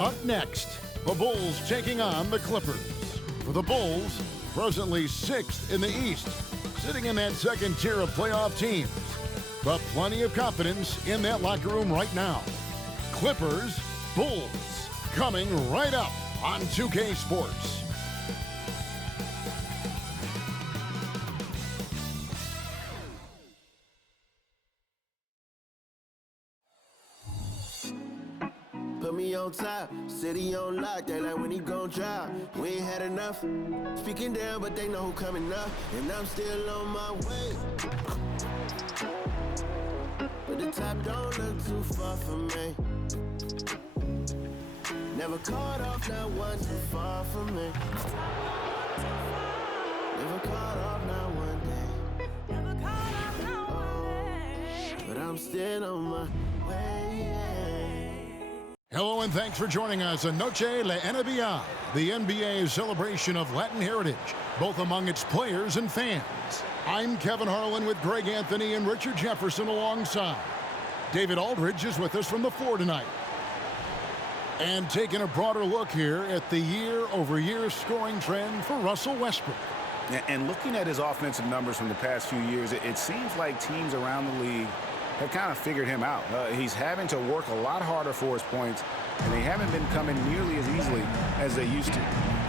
Up next, the Bulls taking on the Clippers. For the Bulls, presently 6th in the East, sitting in that second tier of playoff teams. But plenty of confidence in that locker room right now. Clippers, Bulls, coming right up on 2K Sports. Put me on top, city on lock, they like when he gon' drop. We ain't had enough, speaking down, but they know who coming up. And I'm still on my way. But the top don't look too far from me. Never caught off, not one too far from me. Never caught off, not one day. Never caught off, not one day. But I'm still on my way. Hello and thanks for joining us on Noche La NBA, the NBA's celebration of Latin heritage, both among its players and fans. I'm Kevin Harlan with Greg Anthony and Richard Jefferson alongside. David Aldridge is with us from the floor tonight. And taking a broader look here at the year-over-year scoring trend for Russell Westbrook. And looking at his offensive numbers from the past few years, it seems like teams around the league have kind of figured him out. He's having to work a lot harder for his points, and they haven't been coming nearly as easily as they used to.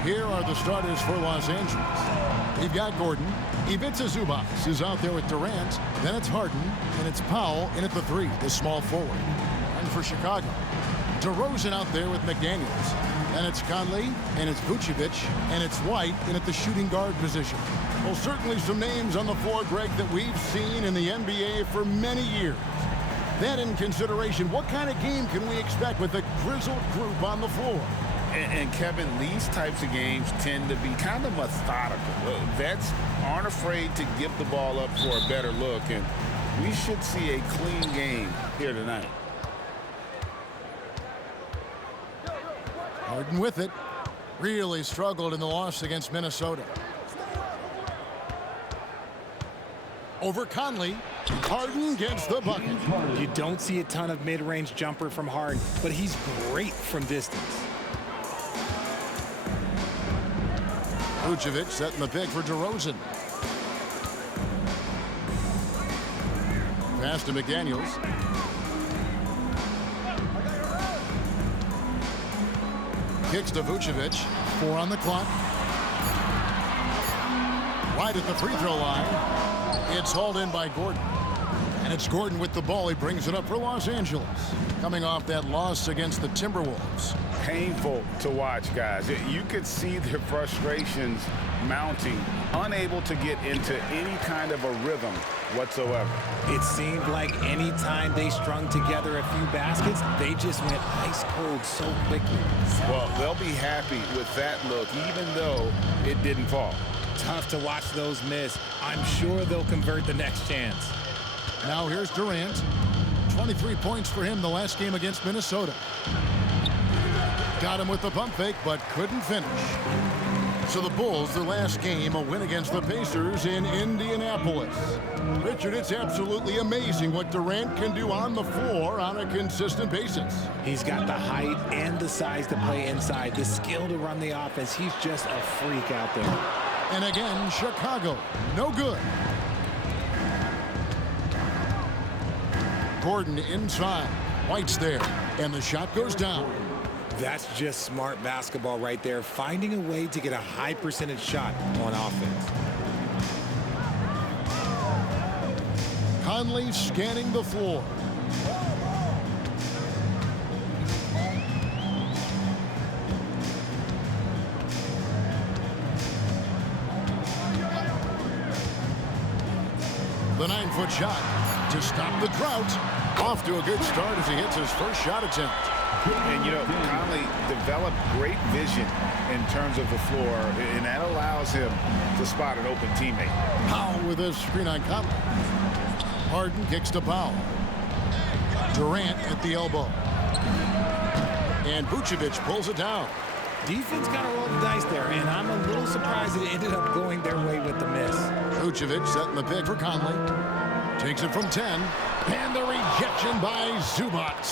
Here are the starters for Los Angeles. We've got Gordon. Ivica Zubac is out there with Durant. Then it's Harden, and it's Powell in at the 3, the small forward. And for Chicago, DeRozan out there with McDaniels. Then it's Conley, and it's Vucevic, and it's White in at the shooting guard position. Well, certainly some names on the floor, Greg, that we've seen in the NBA for many years. That in consideration, what kind of game can we expect with a grizzled group on the floor? And Kevin, these types of games tend to be kind of methodical. Vets aren't afraid to give the ball up for a better look, and we should see a clean game here tonight. Harden with it. Really struggled in the loss against Minnesota. Over Conley. Harden gets the bucket. You don't see a ton of mid-range jumper from Harden, but he's great from distance. Vucevic setting the pick for DeRozan. Pass to McDaniels. Kicks to Vucevic. 4 on the clock. Right at the free throw line. It's hauled in by Gordon. And it's Gordon with the ball. He brings it up for Los Angeles. Coming off that loss against the Timberwolves. Painful to watch, guys. You could see their frustrations mounting, unable to get into any kind of a rhythm whatsoever. It seemed like any time they strung together a few baskets, they just went ice cold so quickly. Well, they'll be happy with that look, even though it didn't fall. Tough to watch those miss. I'm sure they'll convert the next chance. Now here's Durant. 23 points for him the last game against Minnesota. Got him with the pump fake, but couldn't finish. So the Bulls, their last game, a win against the Pacers in Indianapolis. Richard, it's absolutely amazing what Durant can do on the floor on a consistent basis. He's got the height and the size to play inside, the skill to run the offense. He's just a freak out there. And again, Chicago, no good. Gordon inside. White's there, and the shot goes down. That's just smart basketball right there, finding a way to get a high percentage shot on offense. Conley scanning the floor. The 9-foot shot to stop the drought. Off to a good start as he hits his first shot attempt. And, you know, Conley developed great vision in terms of the floor, and that allows him to spot an open teammate. Powell with a screen on Conley. Harden kicks to Powell. Durant at the elbow. And Vucevic pulls it down. Defense got to roll the dice there, and I'm a little surprised it ended up going their way with the miss. Vucevic setting the pick for Conley. Takes it from 10. And the rejection by Zubac.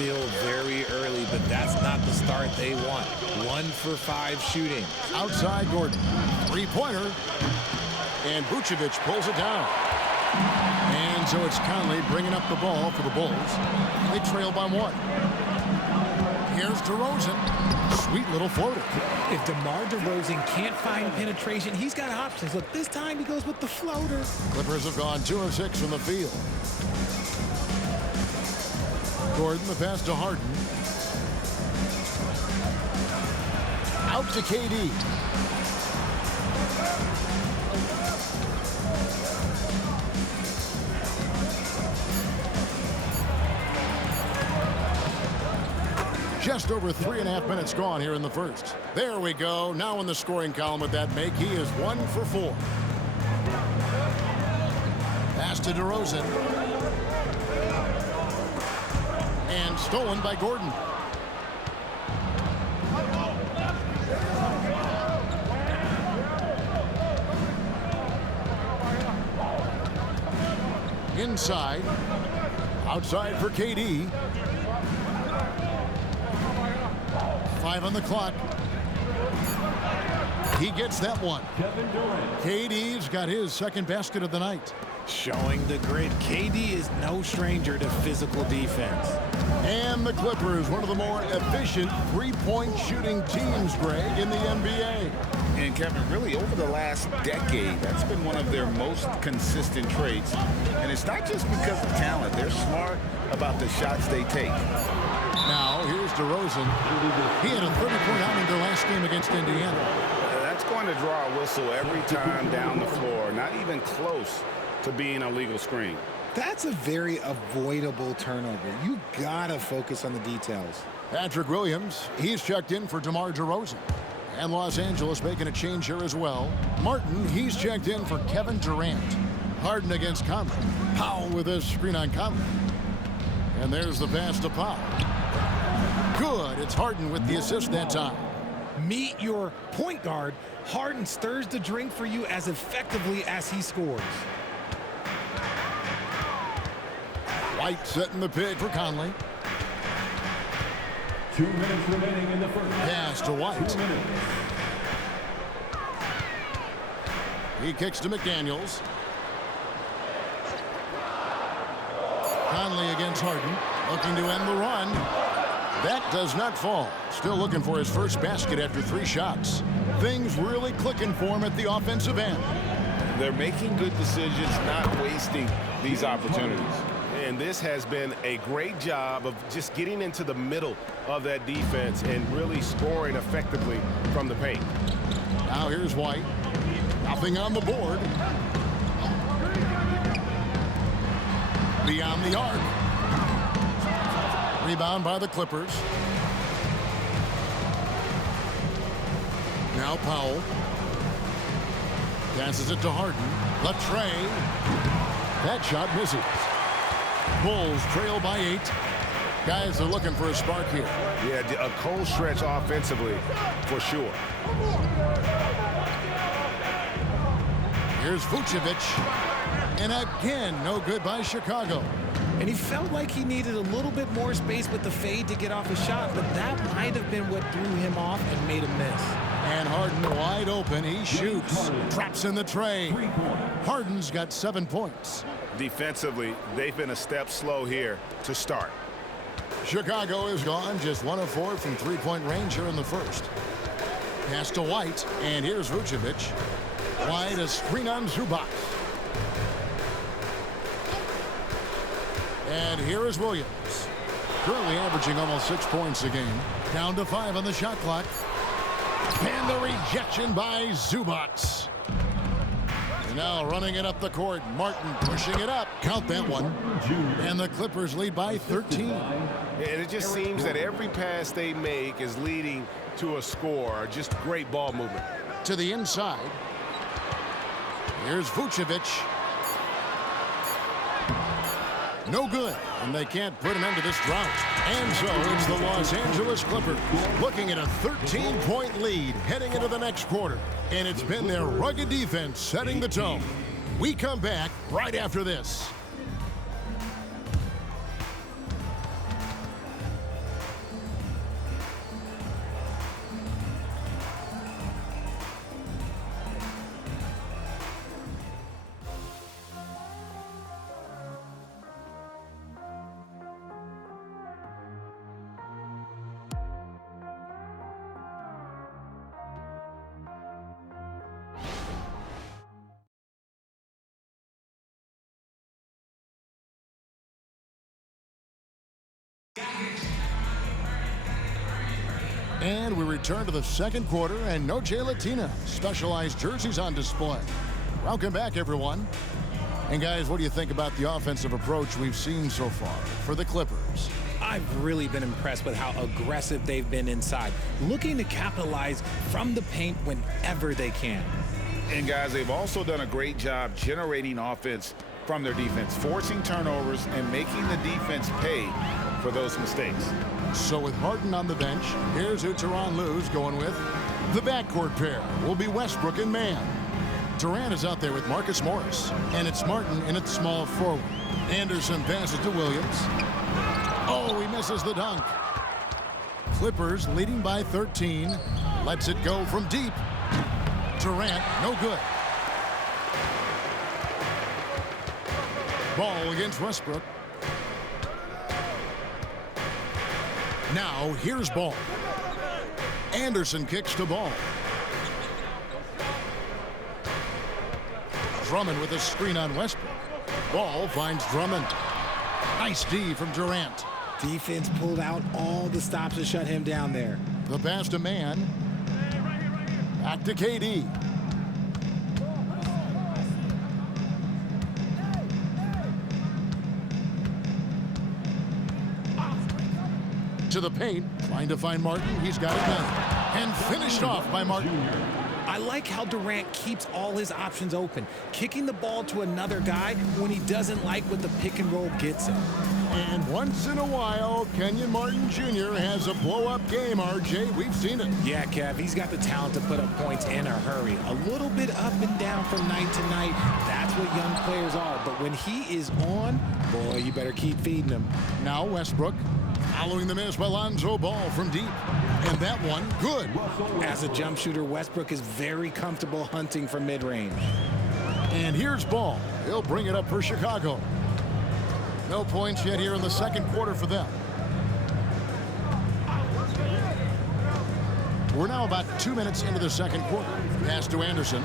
still very early, but that's not the start they want. 1 for 5 shooting. Outside Gordon. Three-pointer. And Vucevic pulls it down. And so it's Conley bringing up the ball for the Bulls. They trail by 1. Here's DeRozan. Sweet little floater. If DeMar DeRozan can't find penetration, he's got options. Look, this time he goes with the floater. Clippers have gone 2 of 6 from the field. Gordon, the pass to Harden. Out to KD. Just over 3.5 minutes gone here in the first. There we go. Now in the scoring column with that make, he is 1 for 4. Pass to DeRozan. And stolen by Gordon. Inside. Outside for KD. 5 on the clock. He gets that one. KD's got his second basket of the night. Showing the grit. KD is no stranger to physical defense. And the Clippers, one of the more efficient three-point shooting teams, Greg, in the NBA. And Kevin, really over the last decade, that's been one of their most consistent traits. And it's not just because of talent. They're smart about the shots they take. Now, here's DeRozan. He had a 30-point outing their last game against Indiana. That's going to draw a whistle every time down the floor. Not even close to being a legal screen. That's a very avoidable turnover. You gotta focus on the details. Patrick Williams, he's checked in for DeMar DeRozan. And Los Angeles making a change here as well. Martin, he's checked in for Kevin Durant. Harden against Conley. Powell with his screen on Conley. And there's the pass to Powell. Good. It's Harden with the assist that time. Meet your point guard. Harden stirs the drink for you as effectively as he scores. White setting the pick for Conley. 2 minutes remaining in the first. Pass to White. 2 minutes. He kicks to McDaniels. Conley against Harden. Looking to end the run. That does not fall. Still looking for his first basket after 3 shots. Things really clicking for him at the offensive end. They're making good decisions, not wasting these opportunities. And this has been a great job of just getting into the middle of that defense and really scoring effectively from the paint. Now here's White. Nothing on the board. Beyond the arc. Rebound by the Clippers. Now Powell. Passes it to Harden. Latrey. That shot misses. Bulls trail by 8. Guys are looking for a spark here. Yeah, a cold stretch offensively for sure. Here's Vucevic. And again, no good by Chicago. And he felt like he needed a little bit more space with the fade to get off a shot, but that might have been what threw him off and made him miss. And Harden wide open. He shoots. Traps in the tray. Harden's got 7 points. Defensively, they've been a step slow here to start. Chicago is gone just 1 of 4 from three-point range here in the first. Pass to White, and here's Vucevic. White, a screen on Zubac. And here is Williams. Currently averaging almost 6 points a game. Down to 5 on the shot clock. And the rejection by Zubac. And now running it up the court. Martin pushing it up. Count that one. And the Clippers lead by 13. And it just seems that every pass they make is leading to a score. Just great ball movement. To the inside. Here's Vucevic. No good. And they can't put an end to this drought. And so it's the Los Angeles Clippers looking at a 13-point lead heading into the next quarter. And it's been their rugged defense setting the tone. We come back right after this. And we return to the second quarter, and no Jay Latina. Specialized jerseys on display. Welcome back, everyone. And guys, what do you think about the offensive approach we've seen so far for the Clippers? I've really been impressed with how aggressive they've been inside, looking to capitalize from the paint whenever they can. And guys, they've also done a great job generating offense from their defense, forcing turnovers and making the defense pay for those mistakes. So with Harden on the bench, here's who Tyronn Lue's going with. The backcourt pair will be Westbrook and Mann. Durant is out there with Marcus Morris, and it's Martin in at small forward. Anderson passes to Williams. Oh, he misses the dunk. Clippers leading by 13. Lets it go from deep. Durant, no good. Ball against Westbrook. Now, here's Ball. Anderson kicks to Ball. Drummond with a screen on Westbrook. Ball finds Drummond. Nice D from Durant. Defense pulled out all the stops to shut him down there. The pass to Mann. Back to KD. To the paint, trying to find Martin. He's got it done. And finished off by Martin. I like how Durant keeps all his options open, kicking the ball to another guy when he doesn't like what the pick and roll gets him. And once in a while, Kenyon Martin Jr. has a blow-up game, RJ. We've seen it. Yeah, Kev, he's got the talent to put up points in a hurry. A little bit up and down from night to night. That's what young players are. But when he is on, boy, you better keep feeding him. Now Westbrook, following the miss by Lonzo Ball from deep. And that one, good. As a jump shooter, Westbrook is very comfortable hunting from mid-range. And here's Ball. He'll bring it up for Chicago. No points yet here in the second quarter for them. We're now about 2 minutes into the second quarter. Pass to Anderson.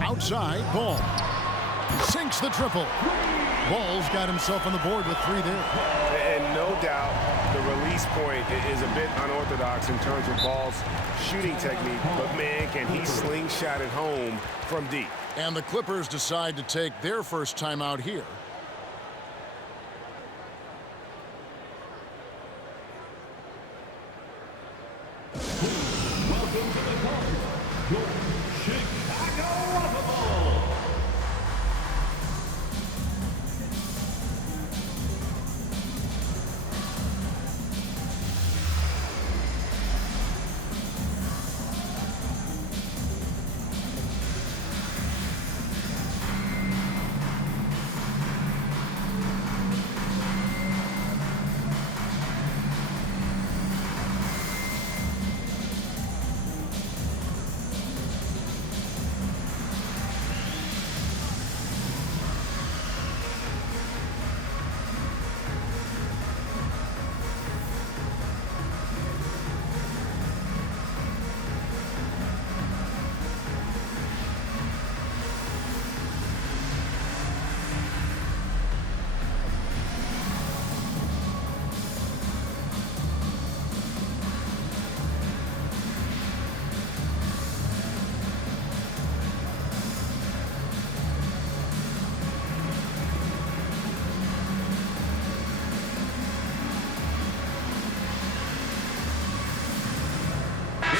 Outside, Ball. Sinks the triple. Ball's got himself on the board with 3 there. And no doubt the release point is a bit unorthodox in terms of Ball's shooting technique. But, man, can he slingshot it home from deep. And the Clippers decide to take their first timeout here. Welcome to the Card, your Chicago Waterfall.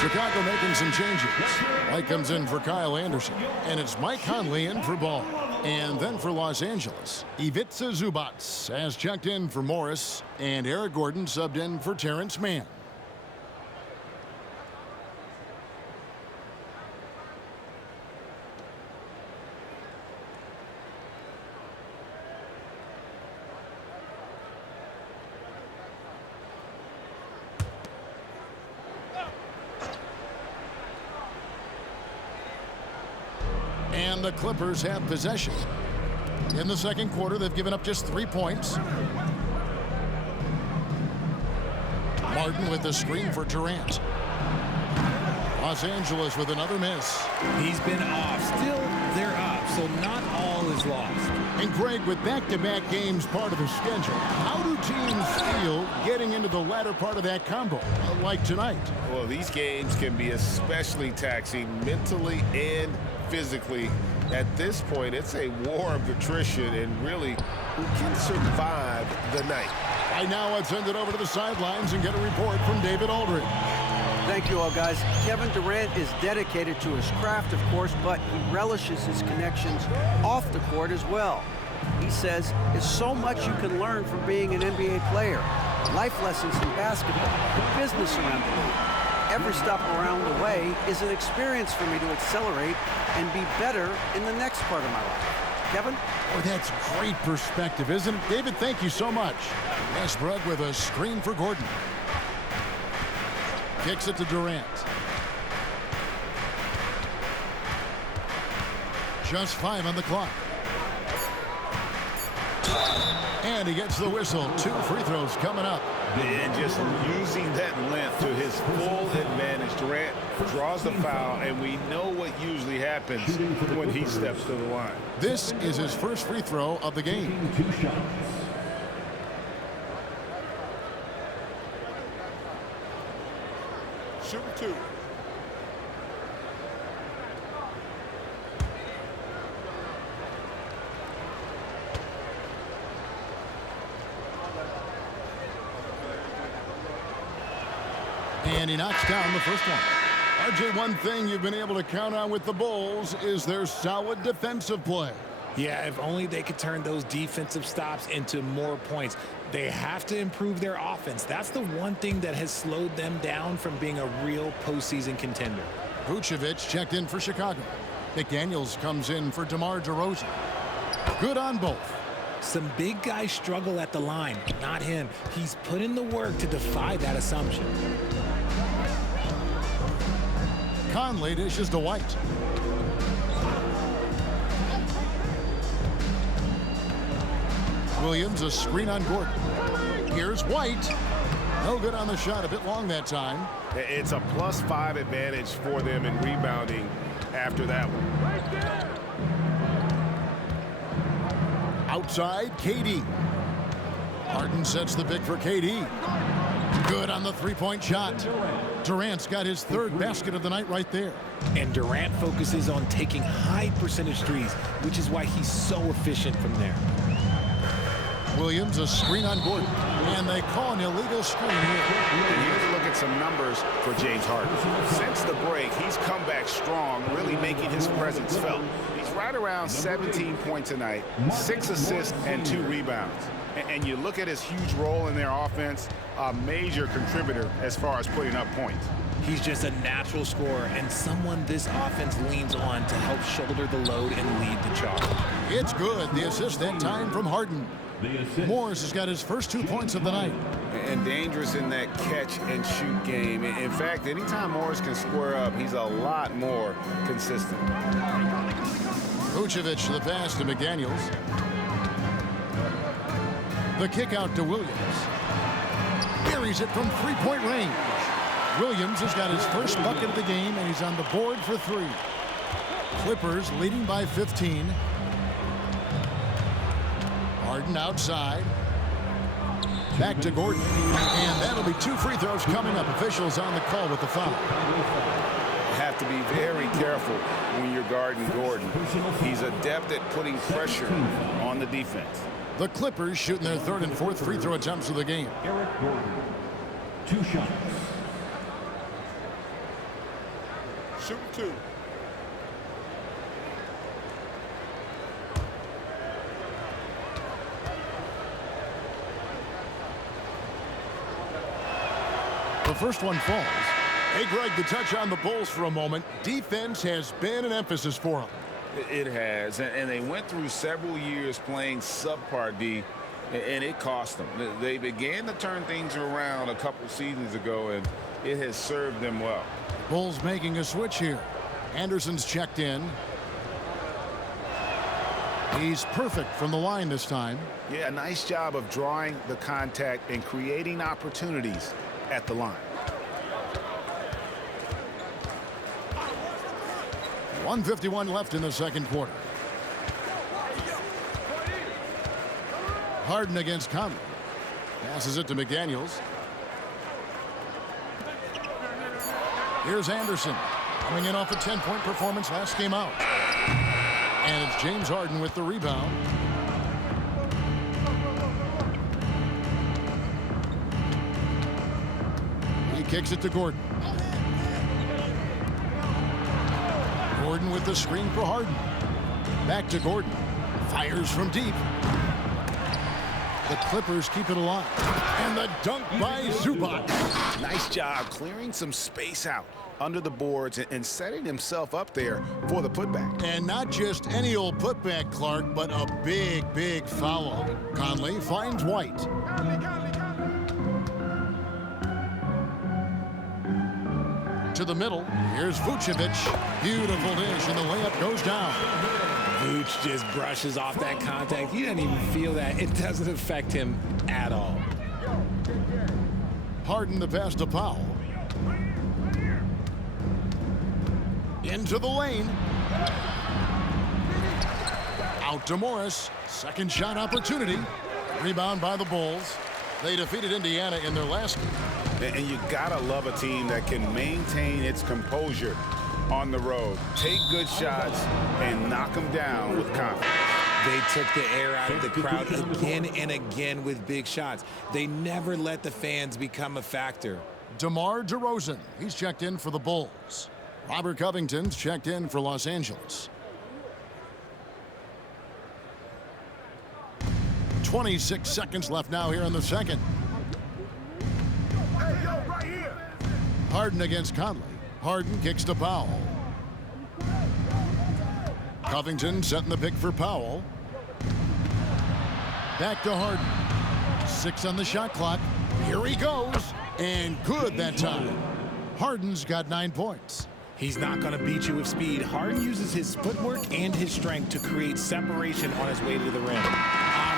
Chicago making some changes. White comes in for Kyle Anderson. And it's Mike Conley in for Ball. And then for Los Angeles, Ivica Zubac has checked in for Morris. And Eric Gordon subbed in for Terrence Mann. And the Clippers have possession. In the second quarter, they've given up just 3 points. Martin with the screen for Durant. Los Angeles with another miss. He's been off. Still, they're up, so not all is lost. And Greg, with back-to-back games part of the schedule, how do teams feel getting into the latter part of that combo, like tonight? Well, these games can be especially taxing mentally and physically. At this point, it's a war of attrition, and really, who can survive the night? Right now, let's send it over to the sidelines and get a report from David Aldridge. Thank you all, guys. Kevin Durant is dedicated to his craft, of course, but he relishes his connections off the court as well. He says there's so much you can learn from being an NBA player. Life lessons in basketball, the business around the league. Every stop around the way is an experience for me to accelerate and be better in the next part of my life. Kevin? Oh, that's great perspective, isn't it? David, thank you so much. Westbrook with a screen for Gordon. Kicks it to Durant. Just 5 on the clock. And he gets the whistle. 2 free throws coming up. And just using that length to his full advantage. Durant draws the foul, and we know what usually happens when he steps to the line. This is his first free throw of the game. 2 shots. Shooting 2. And he knocks down the first one. RJ, one thing you've been able to count on with the Bulls is their solid defensive play. Yeah, if only they could turn those defensive stops into more points. They have to improve their offense. That's the one thing that has slowed them down from being a real postseason contender. Vucevic checked in for Chicago. McDaniels comes in for DeMar DeRozan. Good on both. Some big guys struggle at the line, not him. He's put in the work to defy that assumption. Conley dishes to White. Williams a screen on Gordon. Here's White. No good on the shot. A bit long that time. It's a +5 advantage for them in rebounding after that one. Outside, KD. Harden sets the pick for KD. Good on the three-point shot. Durant's got his 3rd basket of the night right there. And Durant focuses on taking high percentage threes, which is why he's so efficient from there. Williams a screen on Gordon. And they call an illegal screen here. And here's a look at some numbers for James Harden. Since the break, he's come back strong, really making his presence felt. He's right around 17 points a night, 6 assists and 2 rebounds. And you look at his huge role in their offense, a major contributor as far as putting up points. He's just a natural scorer and someone this offense leans on to help shoulder the load and lead the charge. It's good. The assist that time from Harden. The assist. Morris has got his first 2 points of the night. And dangerous in that catch and shoot game. In fact, anytime Morris can square up, he's a lot more consistent. Vucevic the pass to McDaniels. The kick out to Williams. Buries it from 3-point range. Williams has got his first bucket of the game, and he's on the board for 3. Clippers leading by 15. Harden outside. Back to Gordon. And that'll be 2 free throws coming up. Officials on the call with the foul. Have to be very careful when you're guarding Gordon. He's adept at putting pressure on the defense. The Clippers shooting their 3rd and 4th free throw attempts of the game. Eric Gordon. 2 shots. Shooting 2. The first one falls. Hey, Greg, to touch on the Bulls for a moment, defense has been an emphasis for them. It has, and they went through several years playing subpar D, and it cost them. They began to turn things around a couple seasons ago, and it has served them well. Bulls making a switch here. Anderson's checked in. He's perfect from the line this time. Yeah, nice job of drawing the contact and creating opportunities at the line. 1:51 left in the second quarter. Harden against Conley. Passes it to McDaniels. Here's Anderson, coming in off a 10-point performance last game out. And it's James Harden with the rebound. He kicks it to Gordon. Gordon with the screen for Harden. Back to Gordon. Fires from deep. The Clippers keep it alive. And the dunk by Zubac. Nice job clearing some space out under the boards and setting himself up there for the putback. And not just any old putback, Clark, but a big, big foul. Conley finds White. To the middle. Here's Vucevic. Beautiful dish, and the layup goes down. Vooch just brushes off that contact. He doesn't even feel that. It doesn't affect him at all. Harden the pass to Powell. Into the lane. Out to Morris. Second shot opportunity. Rebound by the Bulls. They defeated Indiana in their last game. And you gotta love a team that can maintain its composure on the road. Take good shots and knock them down with confidence. They took the air out of the crowd again and again with big shots. They never let the fans become a factor. DeMar DeRozan. He's checked in for the Bulls. Robert Covington's checked in for Los Angeles. 26 seconds left now here in the second. Harden against Conley. Harden kicks to Powell. Covington setting the pick for Powell. Back to Harden. 6 on the shot clock. Here he goes. And good that time. Harden's got 9 points. He's not going to beat you with speed. Harden uses his footwork and his strength to create separation on his way to the rim.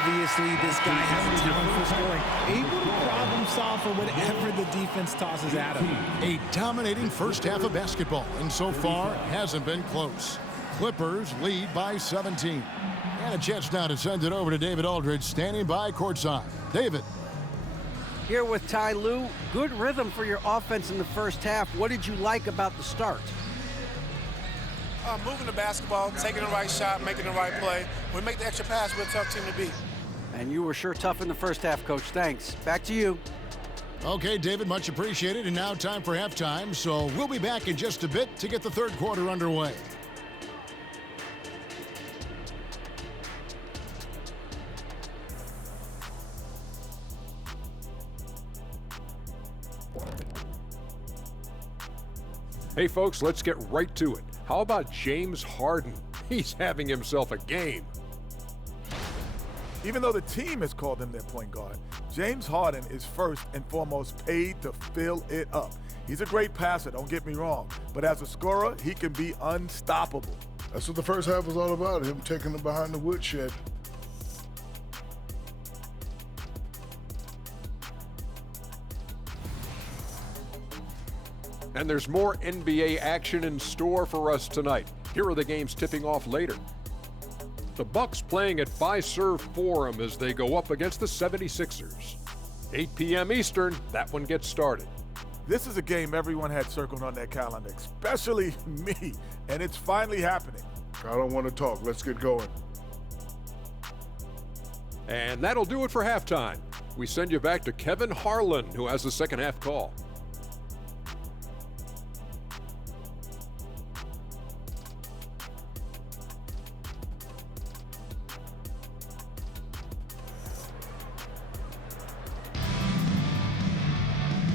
Obviously, this guy has a talent for scoring, able to problem solve for whatever the defense tosses at him. A dominating first half of basketball, and so far hasn't been close. Clippers lead by 17. And a chance now to send it over to David Aldridge, standing by courtside. David. Here with Ty Lue, good rhythm for your offense in the first half. What did you like about the start? Moving the basketball, taking the right shot, making the right play. When we make the extra pass, we're a tough team to beat. And you were sure tough in the first half, Coach. Thanks. Back to you. Okay, David, much appreciated. And now time for halftime. So we'll be back in just a bit to get the third quarter underway. Hey, folks, let's get right to it. How about James Harden? He's having himself a game. Even though the team has called him their point guard, James Harden is first and foremost paid to fill it up. He's a great passer, don't get me wrong, but as a scorer, he can be unstoppable. That's what the first half was all about, him taking it behind the woodshed. And there's more NBA action in store for us tonight. Here are the games tipping off later. The Bucks playing at Fiserv Forum as they go up against the 76ers. 8 p.m. Eastern, that one gets started. This is a game everyone had circled on their calendar, especially me, and it's finally happening. I don't want to talk. Let's get going. And that'll do it for halftime. We send you back to Kevin Harlan, who has the second half call.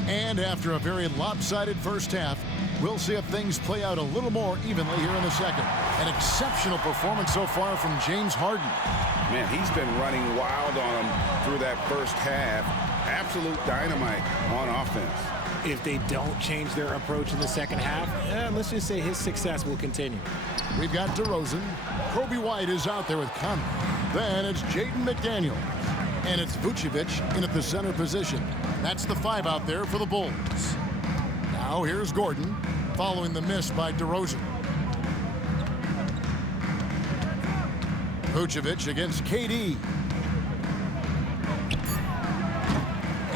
And after a very lopsided first half, we'll see if things play out a little more evenly here in the second. An exceptional performance so far from James Harden. Man, he's been running wild on him through that first half. Absolute dynamite on offense. If they don't change their approach in the second half, let's just say his success will continue. We've got DeRozan. Kobe White is out there with Conley. Then it's Jaden McDaniel. And it's Vucevic in at the center position. That's the 5 out there for the Bulls. Now here's Gordon, following the miss by DeRozan. Vucevic against KD.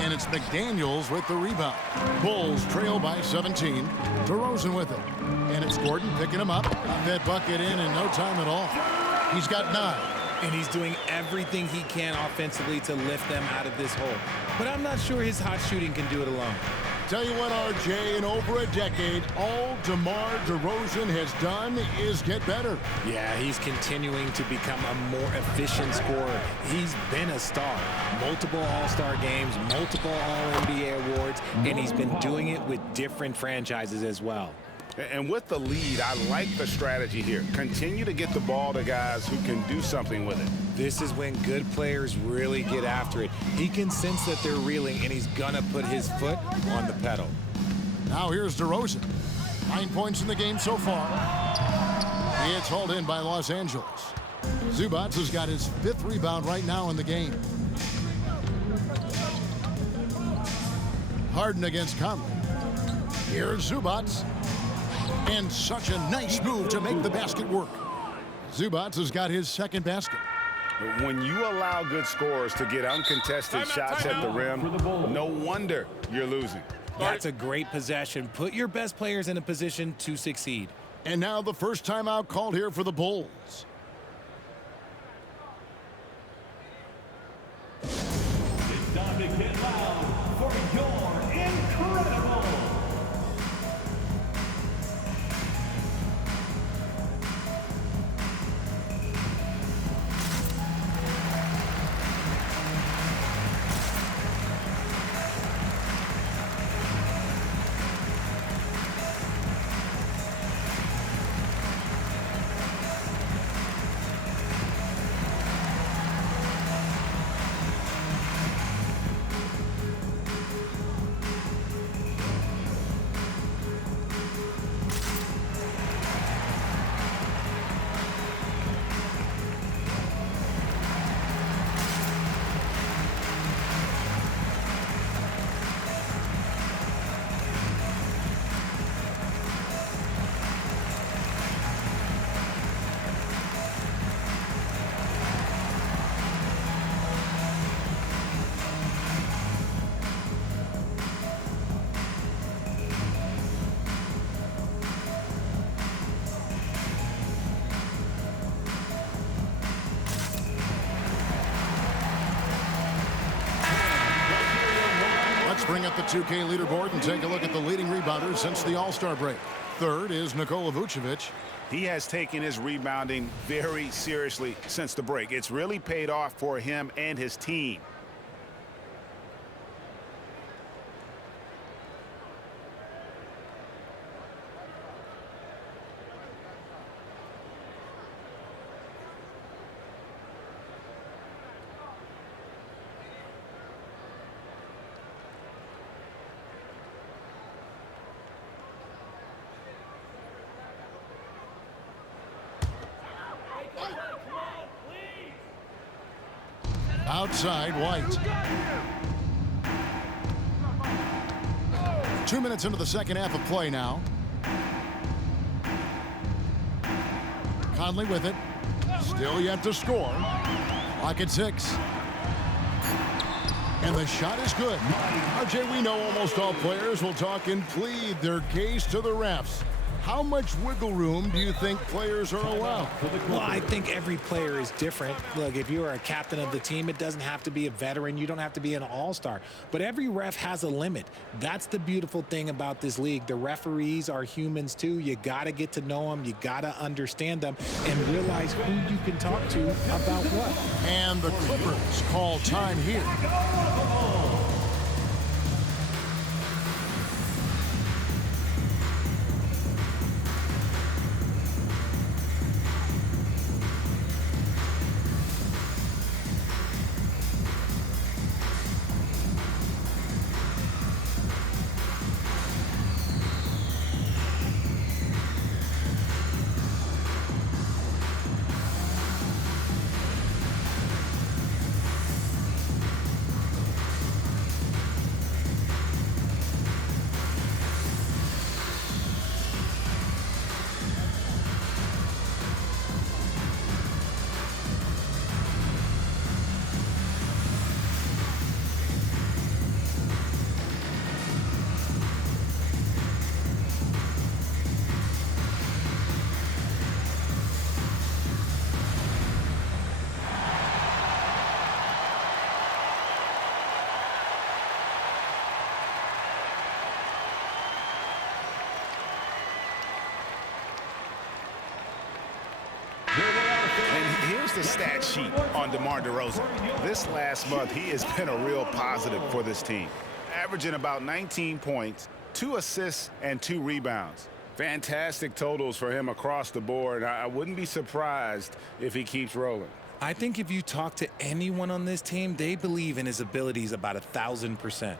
And it's McDaniels with the rebound. Bulls trail by 17. DeRozan with it. And it's Gordon picking him up. Got that bucket in no time at all. He's got 9. And he's doing everything he can offensively to lift them out of this hole. But I'm not sure his hot shooting can do it alone. Tell you what, RJ, in over a decade, all DeMar DeRozan has done is get better. Yeah, he's continuing to become a more efficient scorer. He's been a star. Multiple All-Star games, multiple All-NBA awards, and he's been doing it with different franchises as well. And with the lead, I like the strategy here. Continue to get the ball to guys who can do something with it. This is when good players really get after it. He can sense that they're reeling, and he's going to put his foot on the pedal. Now here's DeRozan. 9 points in the game so far. It's hauled in by Los Angeles. Zubac has got his 5th rebound right now in the game. Harden against Conley. Here's Zubac. And such a nice move to make the basket work. Zubac has got his 2nd basket. When you allow good scorers to get uncontested shots at the rim, no wonder you're losing. That's a great possession. Put your best players in a position to succeed. And now the first timeout called here for the Bulls. It's time to get loud for your incredible. Bring up the 2K leaderboard and take a look at the leading rebounders since the All-Star break. 3rd is Nikola Vucevic. He has taken his rebounding very seriously since the break. It's really paid off for him and his team. Outside, White. 2 minutes into the second half of play now. Conley with it. Still yet to score. Clock at 6. And the shot is good. RJ, we know almost all players will talk and plead their case to the refs. How much wiggle room do you think players are allowed? Well, I think every player is different. Look, if you are a captain of the team, it doesn't have to be a veteran. You don't have to be an all-star. But every ref has a limit. That's the beautiful thing about this league. The referees are humans, too. You got to get to know them. You got to understand them and realize who you can talk to about what. And the Clippers call time here. the stat sheet on DeMar DeRozan. This last month, he has been a real positive for this team, averaging about 19 points, 2 assists, and 2 rebounds. Fantastic totals for him across the board. I wouldn't be surprised if he keeps rolling. I think if you talk to anyone on this team, they believe in his abilities about 1,000%.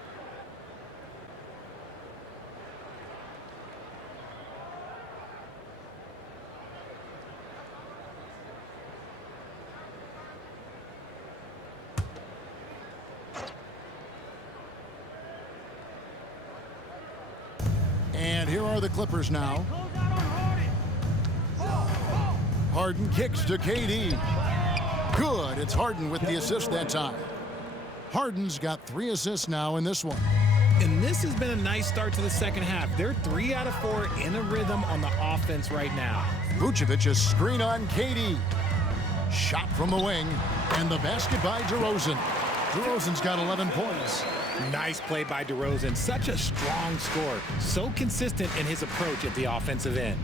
And here are the Clippers now. Harden kicks to KD. Good. It's Harden with the assist that time. Harden's got 3 assists now in this one. And this has been a nice start to the second half. They're 3 out of 4 in a rhythm on the offense right now. Vucevic, a screen on KD. Shot from the wing. And the basket by DeRozan. DeRozan's got 11 points. Nice play by DeRozan. Such a strong scorer. So consistent in his approach at the offensive end.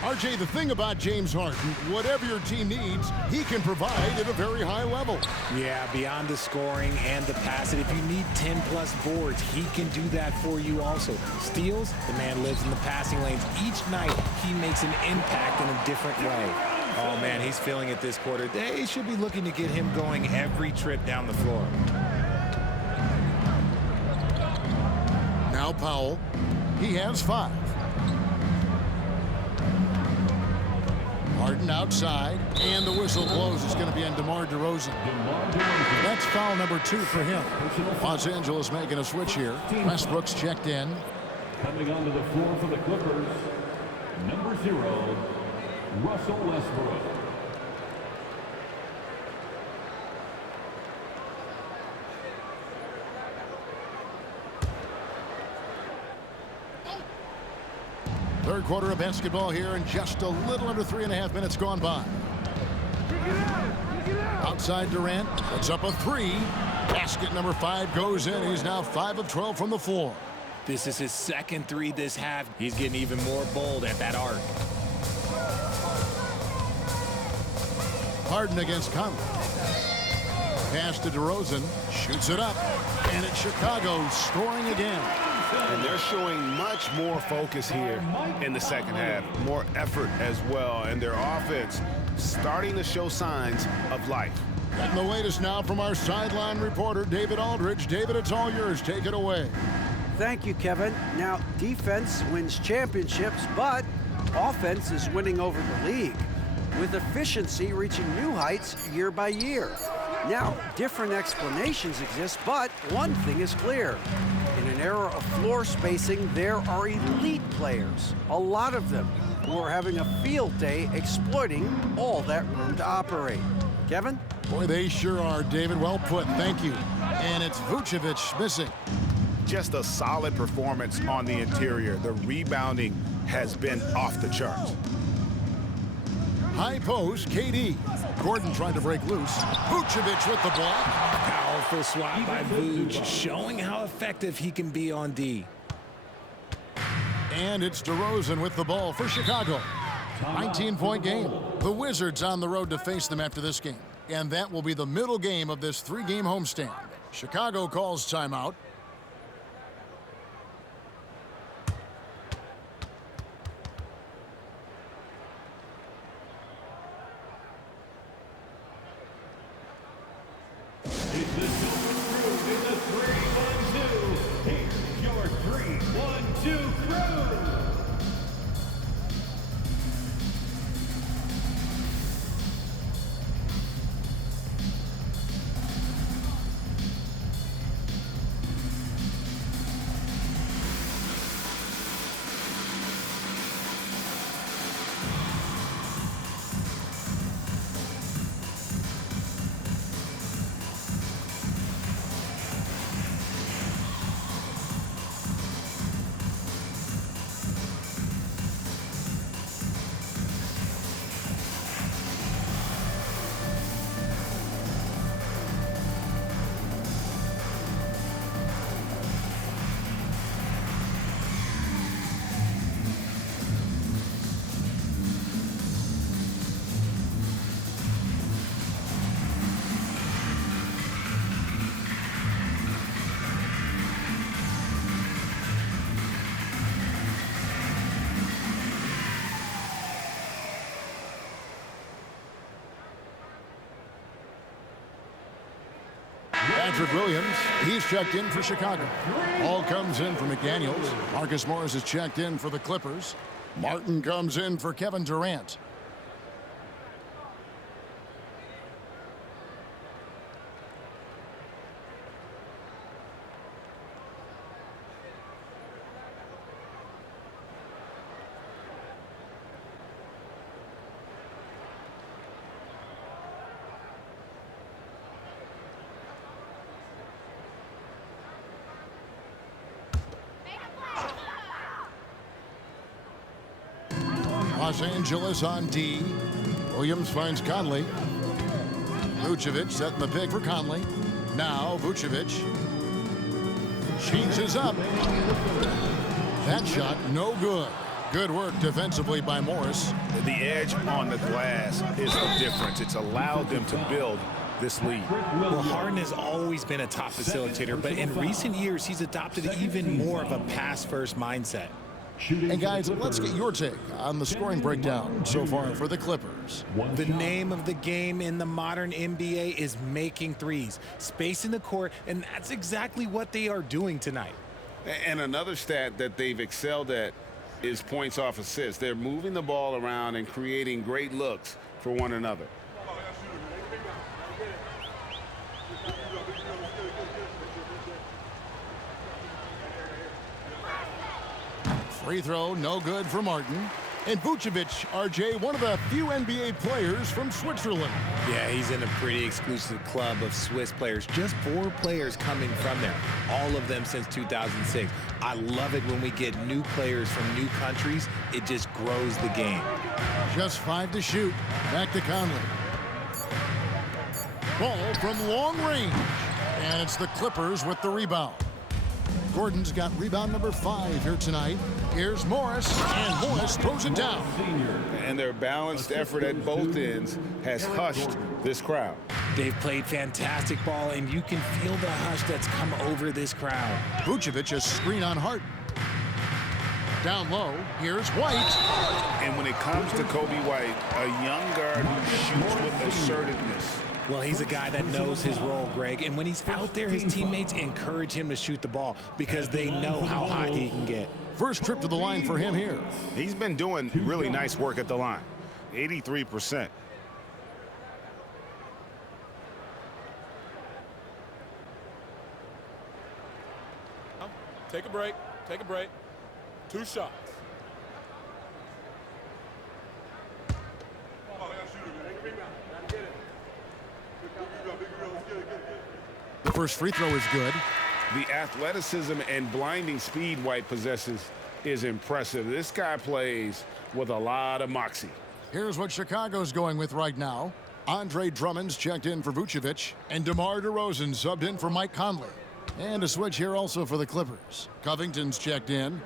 RJ, the thing about James Harden, whatever your team needs, he can provide at a very high level. Yeah, beyond the scoring and the passing, if you need 10-plus boards, he can do that for you also. Steals, the man lives in the passing lanes. Each night, he makes an impact in a different way. Oh, man, he's feeling it this quarter. They should be looking to get him going every trip down the floor. Now Powell. He has 5. Harden outside, and the whistle blows. It's going to be on DeMar DeRozan. That's foul number 2 for him. Los Angeles making a switch here. Westbrook's checked in. Coming onto the floor for the Clippers, number 0, Russell Westbrook. Third quarter of basketball here, and just a little under 3.5 minutes gone by. Outside Durant, puts up a 3. Basket number 5 goes in. He's now 5 of 12 from the floor. This is his second 3 this half. He's getting even more bold at that arc. Harden against Conley. Pass to DeRozan, shoots it up, and it's Chicago scoring again. And they're showing much more focus here in the second half. More effort as well. And their offense starting to show signs of life. And the latest now from our sideline reporter, David Aldridge. David, it's all yours. Take it away. Thank you, Kevin. Now, defense wins championships, but offense is winning over the league, with efficiency reaching new heights year by year. Now, different explanations exist, but one thing is clear. In an era of floor spacing, there are elite players, a lot of them, who are having a field day exploiting all that room to operate. Kevin? Boy, they sure are, David. Well put. Thank you. And it's Vucevic missing. Just a solid performance on the interior. The rebounding has been off the charts. High post, KD. Gordon trying to break loose. Vucevic with the block. Powerful swat by Vuce, showing how effective he can be on D. And it's DeRozan with the ball for Chicago. 19-point game. The Wizards on the road to face them after this game. And that will be the middle game of this 3-game homestand. Chicago calls timeout. Patrick Williams, he's checked in for Chicago. Hall comes in for McDaniels. Marcus Morris is checked in for the Clippers. Martin comes in for Kevin Durant. Los Angeles on D. Williams finds Conley. Vucevic setting the pick for Conley. Now Vucevic changes up. That shot no good. Good work defensively by Morris. The edge on the glass is the difference. It's allowed them to build this lead. Well, Harden has always been a top facilitator, but in recent years, he's adopted even more of a pass-first mindset. And guys, let's get your take on the scoring breakdown so far for the Clippers. The name of the game in the modern NBA is making threes, spacing the court, and that's exactly what they are doing tonight. And another stat that they've excelled at is points off assists. They're moving the ball around and creating great looks for one another. Free throw, no good for Martin. And Vucevic, RJ, one of the few NBA players from Switzerland. Yeah, he's in a pretty exclusive club of Swiss players. Just 4 players coming from there, all of them since 2006. I love it when we get new players from new countries. It just grows the game. Just 5 to shoot. Back to Conley. Ball from long range. And it's the Clippers with the rebound. Gordon's got rebound number 5 here tonight. Here's Morris, and Morris throws it down. And their balanced effort at both ends has hushed this crowd. They've played fantastic ball, and you can feel the hush that's come over this crowd. Vucevic a screen on Harden. Down low, here's White. And when it comes to Kobe White, a young guard who shoots with assertiveness. Well, he's a guy that knows his role, Greg, and when he's out there, his teammates encourage him to shoot the ball because they know how hot he can get. First trip to the line for him here. He's been doing really nice work at the line. 83%. Take a break. Take a break. 2 shots. The first free throw is good. The athleticism and blinding speed White possesses is impressive. This guy plays with a lot of moxie. Here's what Chicago's going with right now. Andre Drummond's checked in for Vucevic, and DeMar DeRozan subbed in for Mike Conley. And a switch here also for the Clippers. Covington's checked in.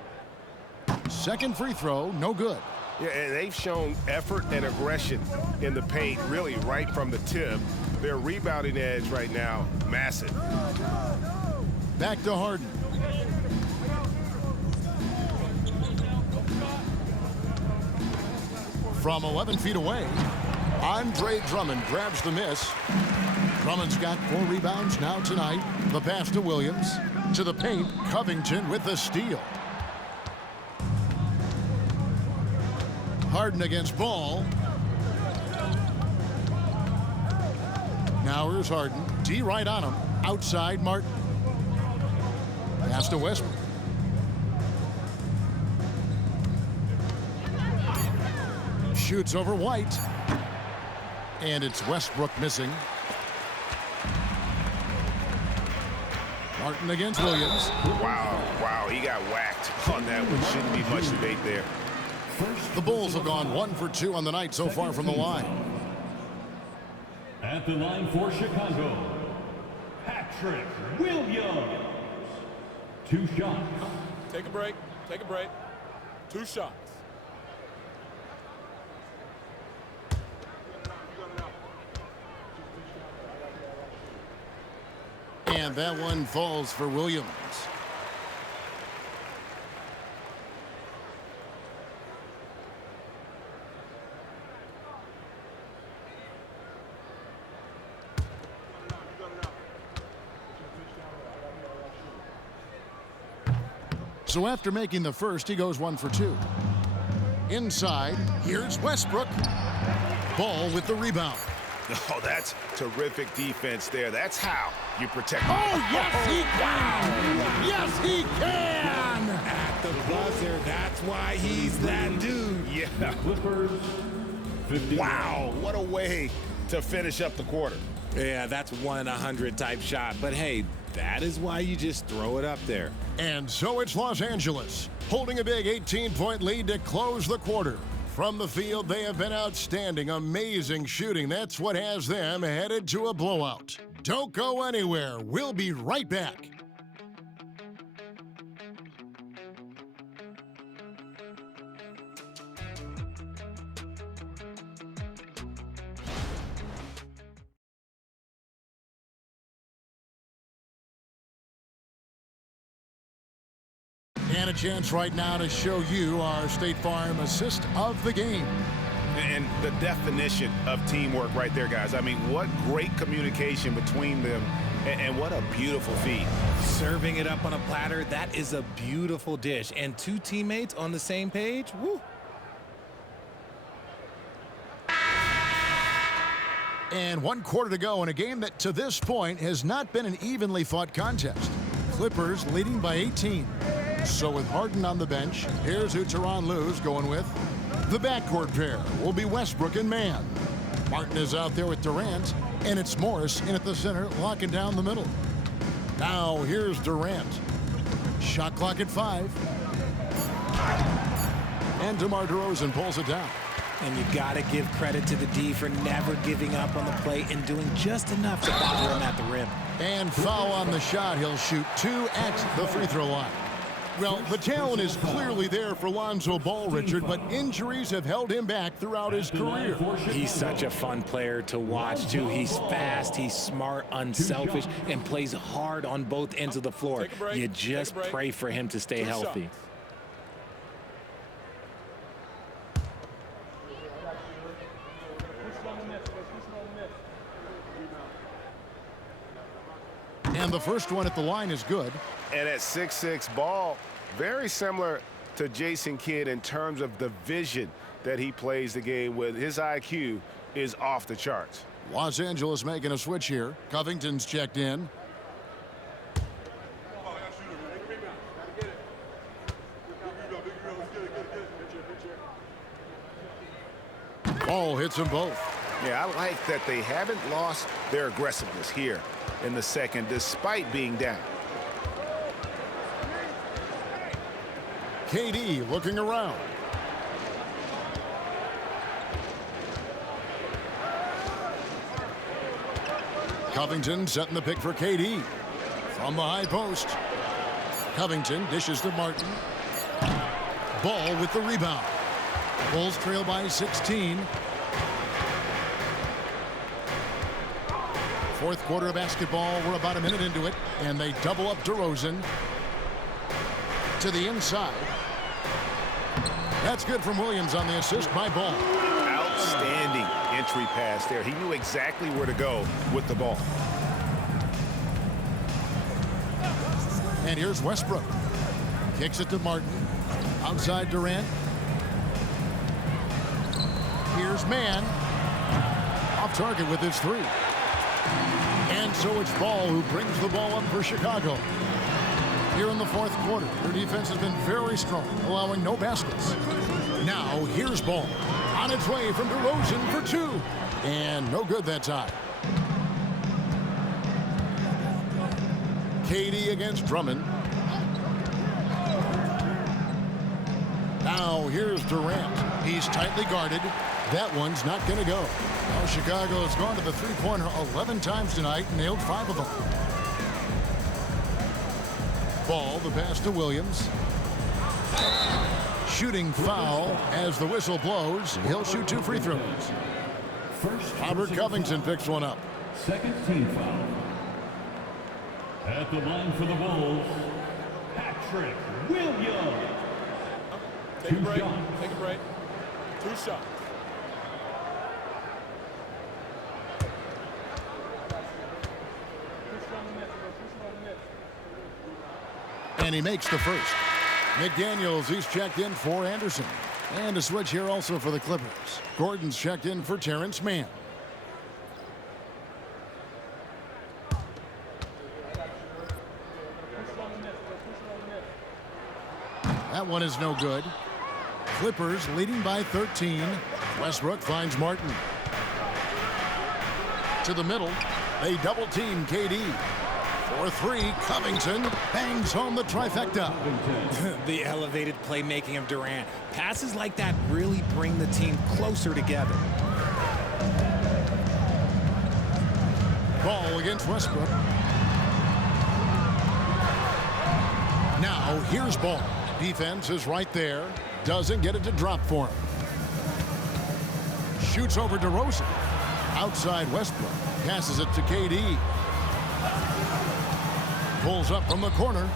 Second free throw, no good. Yeah, and they've shown effort and aggression in the paint, really right from the tip. Their rebounding edge right now, massive. Back to Harden. From 11 feet away, Andre Drummond grabs the miss. Drummond's got 4 rebounds now tonight. The pass to Williams. To the paint, Covington with the steal. Harden against Ball. Now here's Harden. D right on him. Outside Martin. Pass to Westbrook. Shoots over White. And it's Westbrook missing. Martin against Williams. Wow, he got whacked on that one. Shouldn't be much debate there. The Bulls have gone 1 for 2 on the night so far from the line. At the line for Chicago, Patrick Williams. 2 shots. Take a break. Take a break. 2 shots. And that one falls for Williams. So after making the first, he goes 1 for 2. Inside, here's Westbrook. Ball with the rebound. Oh, that's terrific defense there. That's how you protect. Oh, yes, he can! Yes, he can! At the buzzer, that's why he's that dude. Yeah. Clippers, 50. Wow, what a way to finish up the quarter. Yeah, that's 1 in 100 type shot. But hey, that is why you just throw it up there. And so it's Los Angeles, holding a big 18-point lead to close the quarter. From the field, they have been outstanding, amazing shooting. That's what has them headed to a blowout. Don't go anywhere. We'll be right back. And a chance right now to show you our State Farm assist of the game. And the definition of teamwork right there, guys. I mean, what great communication between them, and what a beautiful feed. Serving it up on a platter, that is a beautiful dish. And 2 teammates on the same page, woo. And 1 quarter to go in a game that to this point has not been an evenly fought contest. Clippers leading by 18. So with Harden on the bench, here's who Tyronn Lue's going with. The backcourt pair will be Westbrook and Mann. Martin is out there with Durant, and it's Morris in at the center, locking down the middle. Now here's Durant. Shot clock at 5. And DeMar DeRozan pulls it down. And you got to give credit to the D for never giving up on the plate and doing just enough to bother him at the rim. And foul on the shot. He'll shoot 2 at the free throw line. Well, the talent is clearly there for Lonzo Ball, Richard, but injuries have held him back throughout his career. He's such a fun player to watch, too. He's fast, he's smart, unselfish, and plays hard on both ends of the floor. You just pray for him to stay healthy. And the first one at the line is good. And at 6'6", Ball, very similar to Jason Kidd in terms of the vision that he plays the game with. His IQ is off the charts. Los Angeles making a switch here. Covington's checked in. Ball hits them both. Yeah, I like that they haven't lost their aggressiveness here in the second, despite being down. KD looking around. Covington setting the pick for KD. From the high post. Covington dishes to Martin. Ball with the rebound. Bulls trail by 16. Fourth quarter of basketball. We're about a minute into it. And they double up DeRozan. To the inside. That's good from Williams on the assist by Ball. Outstanding entry pass there. He knew exactly where to go with the ball. And here's Westbrook. Kicks it to Martin. Outside Durant. Here's Mann. Off target with his 3. And so it's Ball who brings the ball up for Chicago. Here in the fourth quarter, their defense has been very strong, allowing no baskets. Now here's Ball. On its way from DeRozan for 2. And no good that time. KD against Drummond. Now here's Durant. He's tightly guarded. That one's not going to go. Now Chicago has gone to the three-pointer 11 times tonight and nailed 5 of them. Ball, the pass to Williams. Shooting foul as the whistle blows. He'll shoot 2 free throws. Robert Covington picks one up. Second team foul. At the line for the Bulls, Patrick Williams. Take a break. Take a break. 2 shots. And he makes the first. McDaniels, he's checked in for Anderson. And a switch here also for the Clippers. Gordon's checked in for Terrence Mann. That one is no good. Clippers leading by 13. Westbrook finds Martin. To the middle. They double team KD. For three, Covington bangs home the trifecta. The elevated playmaking of Durant. Passes like that really bring the team closer together. Ball against Westbrook. Now here's Ball. Defense is right there. Doesn't get it to drop for him. Shoots over DeRozan. Outside Westbrook. Passes it to KD. Pulls up from the corner.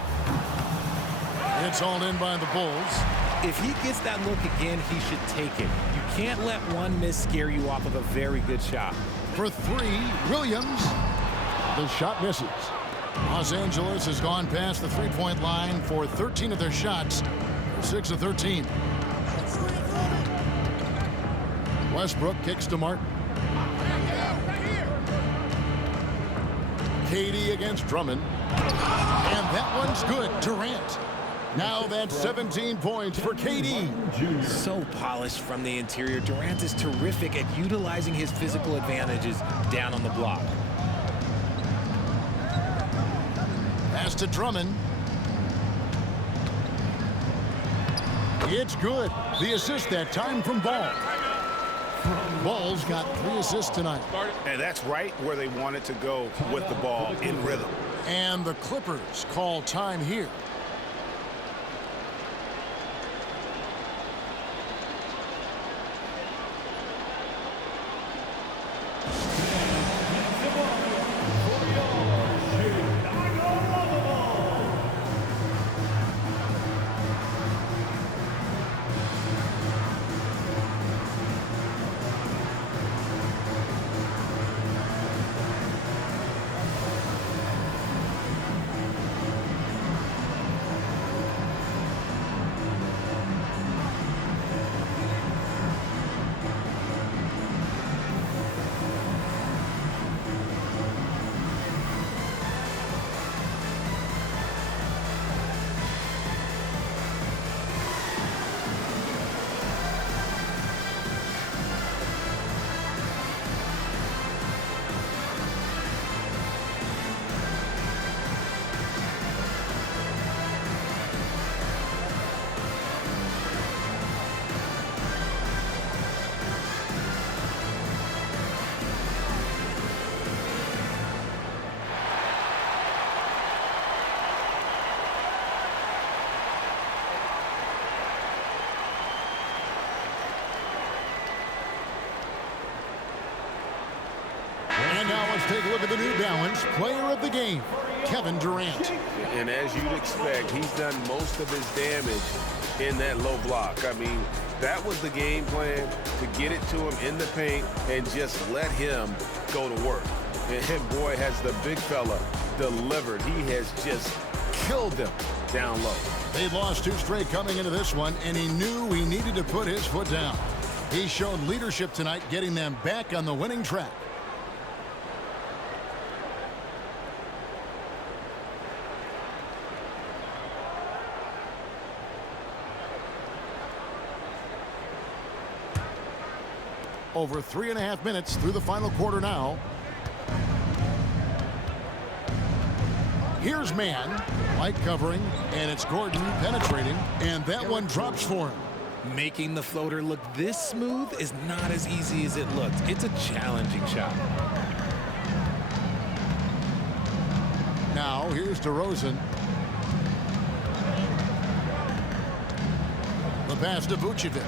It's all in by the Bulls. If he gets that look again, he should take it. You can't let one miss scare you off of a very good shot. For three, Williams. The shot misses. Los Angeles has gone past the three-point line for 13 of their shots. 6 of 13. Westbrook kicks to Martin. KD against Drummond. And that one's good. Durant. Now that's 17 points for KD. So polished from the interior. Durant is terrific at utilizing his physical advantages down on the block. Pass to Drummond. It's good. The assist that time from Ball. Ball's got 3 assists tonight. And that's right where they wanted to go with the ball in rhythm. And the Clippers call time here. And now let's take a look at the New Balance player of the game, Kevin Durant. And as you'd expect, he's done most of his damage in that low block. I mean, that was the game plan, to get it to him in the paint and just let him go to work. And boy, has the big fella delivered. He has just killed them down low. They lost 2 straight coming into this one, and he knew he needed to put his foot down. He showed leadership tonight, getting them back on the winning track. Over 3.5 minutes through the final quarter now. Here's Mann, light covering, and it's Gordon penetrating, and that one drops for him. Making the floater look this smooth is not as easy as it looks. It's a challenging shot. Now here's DeRozan. The pass to Vucevic.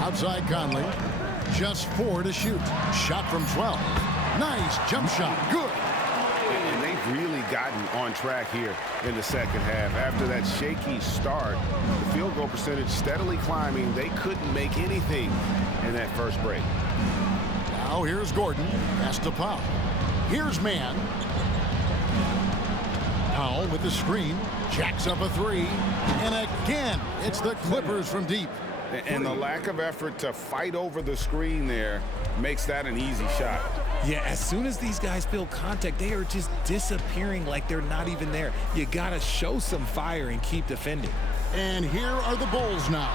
Outside Conley. Just 4 to shoot. Shot from 12. Nice jump shot. Good. And they've really gotten on track here in the second half. After that shaky start, the field goal percentage steadily climbing. They couldn't make anything in that first break. Now here's Gordon. Pass to Powell. Here's Mann. Powell with the screen, jacks up a three, and again, it's the Clippers from deep. And the lack of effort to fight over the screen there makes that an easy shot. Yeah, as soon as these guys feel contact, they are just disappearing like they're not even there. You got to show some fire and keep defending. And here are the Bulls now.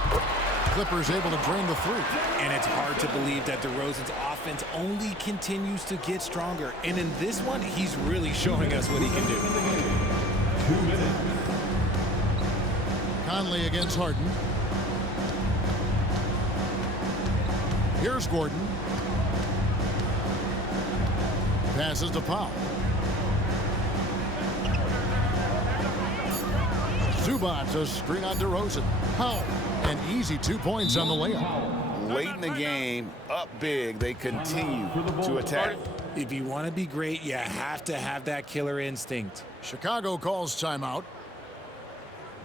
Clippers able to drain the three. And it's hard to believe that DeRozan's offense only continues to get stronger. And in this one, he's really showing us what he can do. 2 minutes. Conley against Harden. Here's Gordon. Passes to Powell. Zubac, a screen on DeRozan. Powell, an easy 2 points on the layup. Late in the game, up big, they continue to attack. If you want to be great, you have to have that killer instinct. Chicago calls timeout.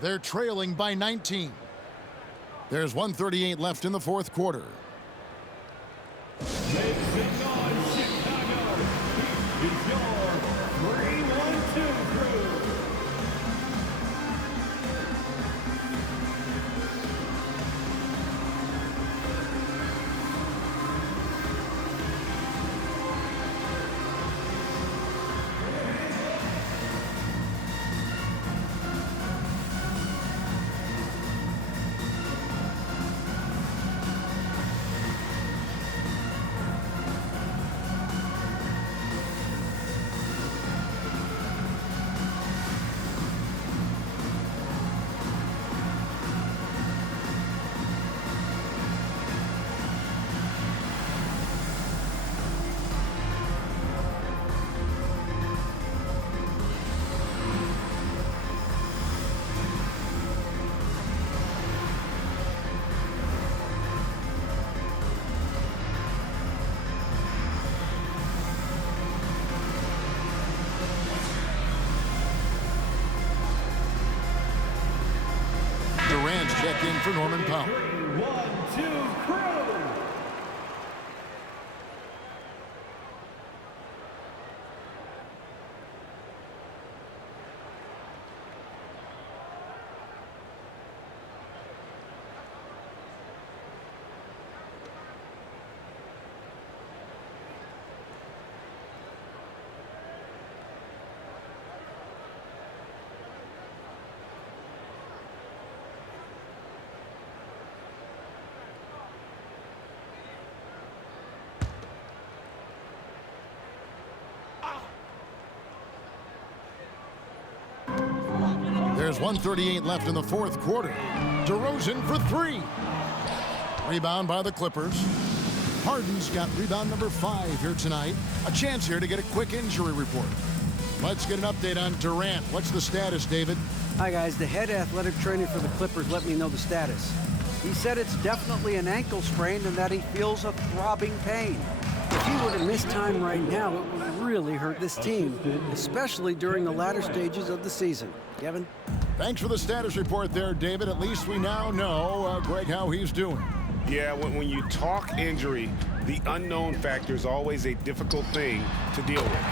They're trailing by 19. There's 1:38 left in the fourth quarter. Check in for Norman Powell. 1-2 crew. There's 1:38 left in the fourth quarter. DeRozan for three. Rebound by the Clippers. Harden's got rebound number 5 here tonight. A chance here to get a quick injury report. Let's get an update on Durant. What's the status, David? Hi, guys. The head athletic trainer for the Clippers let me know the status. He said it's definitely an ankle sprain and that he feels a throbbing pain. If he were to miss time right now, it would really hurt this team, especially during the latter stages of the season. Kevin? Thanks for the status report there, David. At least we now know, Greg, how he's doing. Yeah, when you talk injury, the unknown factor is always a difficult thing to deal with.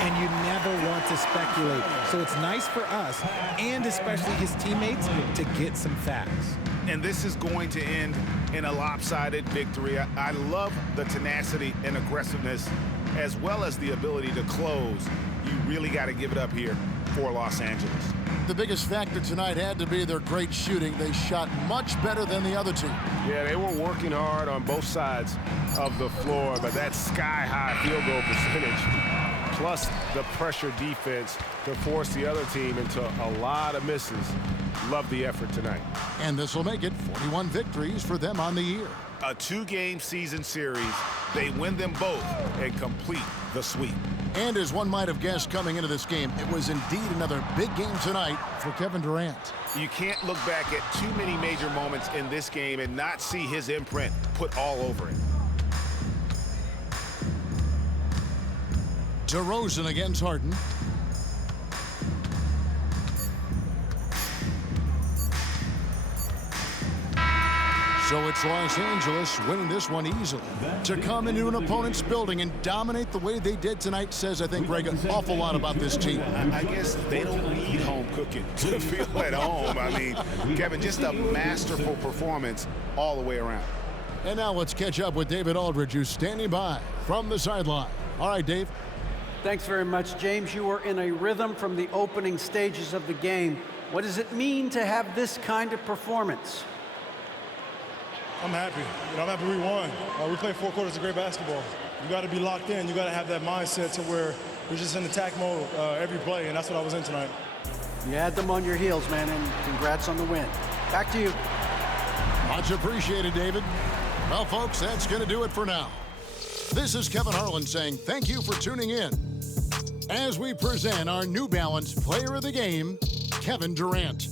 And you never want to speculate. So it's nice for us, and especially his teammates, to get some facts. And this is going to end in a lopsided victory. I love the tenacity and aggressiveness, as well as the ability to close. You really got to give it up here for Los Angeles. The biggest factor tonight had to be their great shooting. They shot much better than the other team. Yeah, they were working hard on both sides of the floor, but that sky-high field goal percentage, plus the pressure defense to force the other team into a lot of misses. Love the effort tonight. And this will make it 41 victories for them on the year. A 2-game season series. They win them both and complete the sweep. And as one might have guessed coming into this game, it was indeed another big game tonight for Kevin Durant. You can't look back at too many major moments in this game and not see his imprint put all over it. DeRozan against Harden. So it's Los Angeles winning this one easily. To come into an opponent's building and dominate the way they did tonight says, I think, Greg, an awful lot about this team. I guess they don't need home cooking to feel at home. I mean, Kevin, just a masterful performance all the way around. And now let's catch up with David Aldridge, who's standing by from the sideline. All right, Dave. Thanks very much, James. You were in a rhythm from the opening stages of the game. What does it mean to have this kind of performance? I'm happy. I'm happy we won. We played 4 quarters of great basketball. You got to be locked in. You got to have that mindset to where you're just in attack mode every play, and that's what I was in tonight. You had them on your heels, man, and congrats on the win. Back to you. Much appreciated, David. Well, folks, that's going to do it for now. This is Kevin Harlan saying thank you for tuning in as we present our New Balance Player of the Game, Kevin Durant.